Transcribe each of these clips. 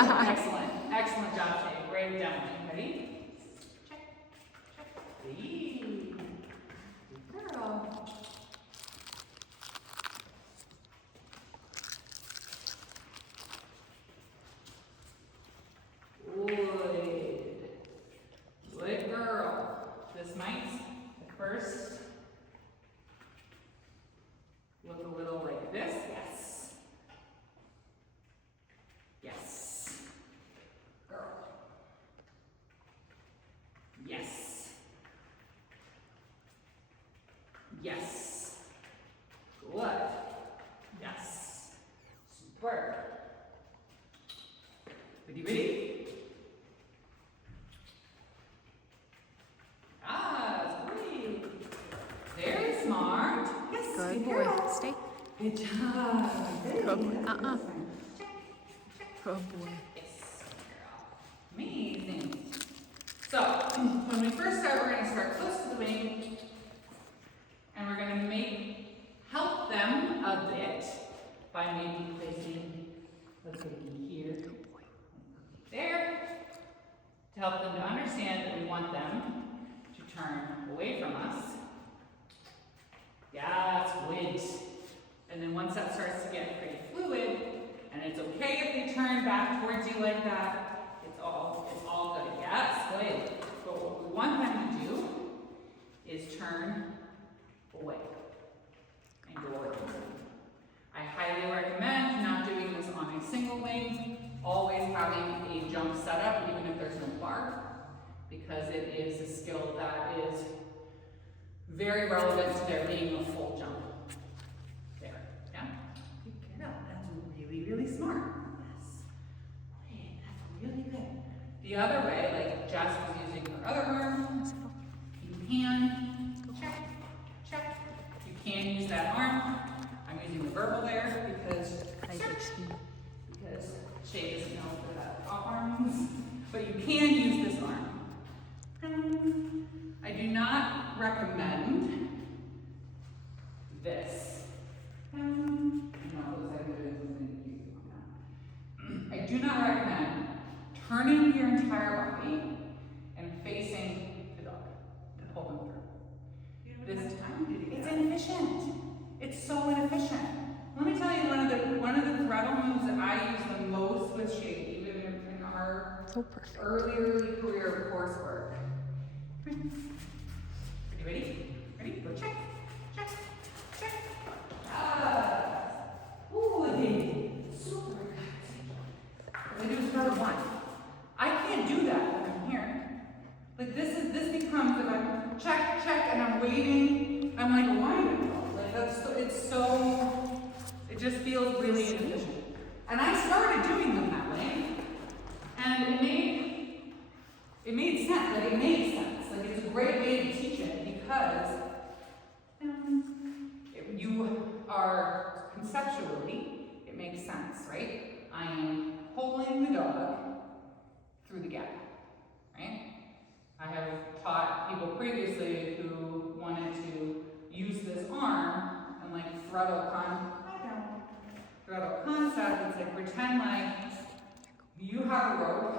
Excellent. Excellent job, Shady. Great demo. Ready? Check. Check. Hey. Good girl. Good. Good girl. This might at first look a little like this. Yes. Yes. Girl. Yes. Yes. Good. Yes. Super. Ready, ready? Ah, great. Very smart. Yes, Good boy. girl. Stay. Good job. Good boy. Good boy. Yes, girl. Amazing. So, when we first start, we're going to start close to the wing, and we're going to help them a bit by maybe placing a cookie here, there, to help them to understand that we want them to turn away from us. Yeah, that's good. And then once that starts to get pretty fluid, and it's okay if they turn back towards you like that, it's all good. Yes, good. But what we want them to do is turn away and go away. I highly recommend not doing this on a single wing, always having a jump setup, even if there's no bar, because it is a skill that is very relevant to there being a full jump. There, yeah? Good girl, that's really, really smart. Yes. Okay, that's really good. The other way, like Jess was using her other arm, you can check. You can use that arm. I'm using the verbal there because Shady doesn't know for that off arms, but you can use this arm. I do not recommend this. I do not recommend turning your entire body and facing the dog to pull them through. It's inefficient. It's so inefficient. Let me tell you one of the threadle moves that I use the most with Shady, even in our early career coursework. Ready? Go check. Ooh, super good. What I do is number one. I can't do that when I'm here. Like this becomes, if I'm check, and I'm waiting, I'm like, why am I? It just feels really inefficient. And I started doing them that way, and it made sense. Like it made sense. Like it's a great way to teach it because you are conceptually, it makes sense, right? I am pulling the dog through the gap, right? I have taught people previously who wanted to use this arm and like threadle concept. It's like pretend like you have a rope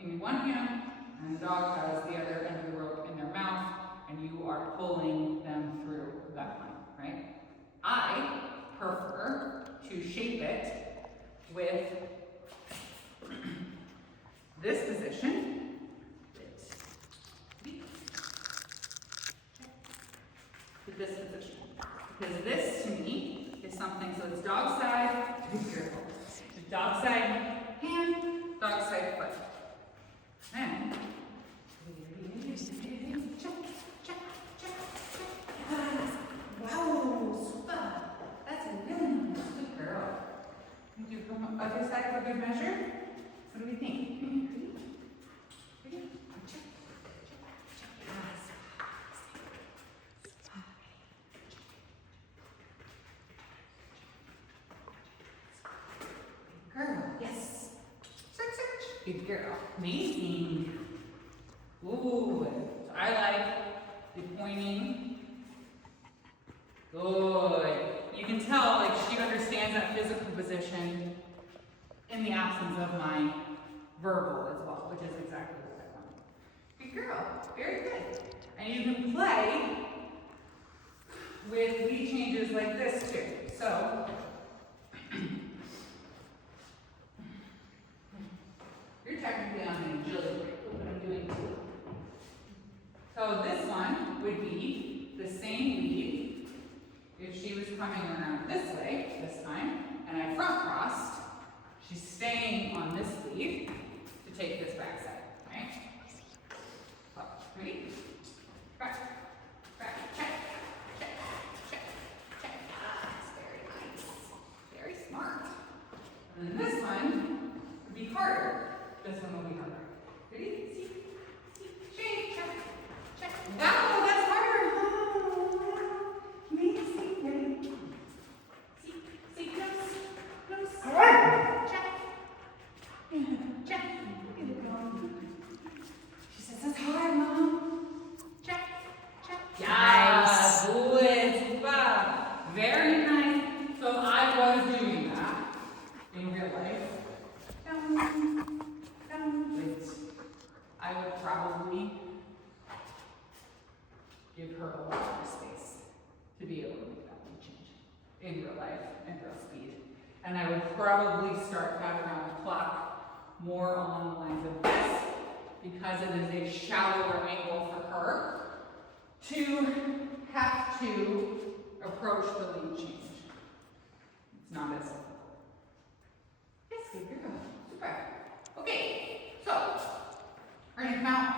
in one hand and the dog has the other end of the rope in their mouth and you are pulling them through that line, right? I prefer to shape it with this position. With this position. Because this to me is something, so it's dog side, be careful. Dog side hand, dog side foot. And check. Yes. Wow, super. That's a really nice, good girl. Can you do from the other side for good measure? What do we think? Ready? Check. Yes. Girl, yes. Search. Good girl. Amazing. Ooh, so I like the pointing. Good. You can tell, like, she understands that physical position. in the absence of my verbal as well, which is exactly what I want. Good girl, very good. And you can play with lead changes like this too. So, you're technically on an agility break, look what I'm doing too. So this one would be the same lead if she was coming around this way this time, and I front crossed, she's staying on this lead to take this back side, right? Ready? Back, check, check, check, check. That's very nice. Very smart. And then this one would be harder. This one will be harder. Ready? See? Shade, check, check. Wow, that's harder. Oh, amazing. Ready? See, nose, check. Check. She says, that's hard, Mom. Check, check. Nice. Good. Super. Very nice. So I was doing that in real life. Wait. I would probably give her a lot more space to be able to make that lead change in real life and real speed. And I would probably start that around the clock more along the lines of this, because it is a shallower angle for her to have to approach the lead change. It's not as difficult. Yes, good girl. Super. Okay, so we're going to count